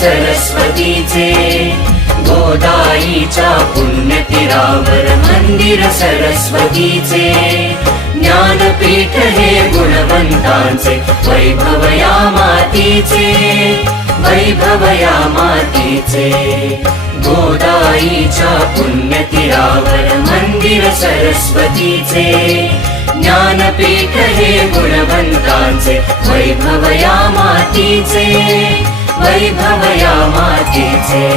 सरस्वतीचे गोदाईच्या पुण्यतीरावर मंदिर सरस्वतीचे ज्ञानपीठ हे गुणवंतांचे वैभव या मातीचे वैभव या मातीचे गोदाईच्या पुण्यतीरावर मंदिर सरस्वतीचे ज्ञानपीठ हे गुणवंतांचे वैभव या मातीचे वैभव या मातीचे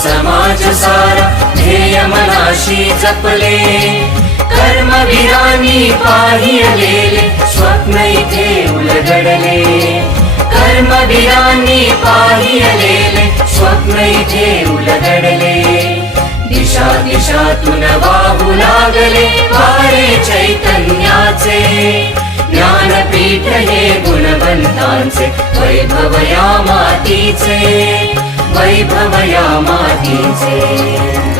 समाज सारा ध्येय मनाशी जपले कर्मवीरांनी पाहिलेले स्वप्न इथे उलगडले कर्मवीरांनी पाहिलेले स्वप्न इथे उलगडले दिशा दिशातून वाहू लागले वारे चैतन्याचे ज्ञानपीठ हे गुणवंतांचे वैभव या मातीचे वैभव या मातीचे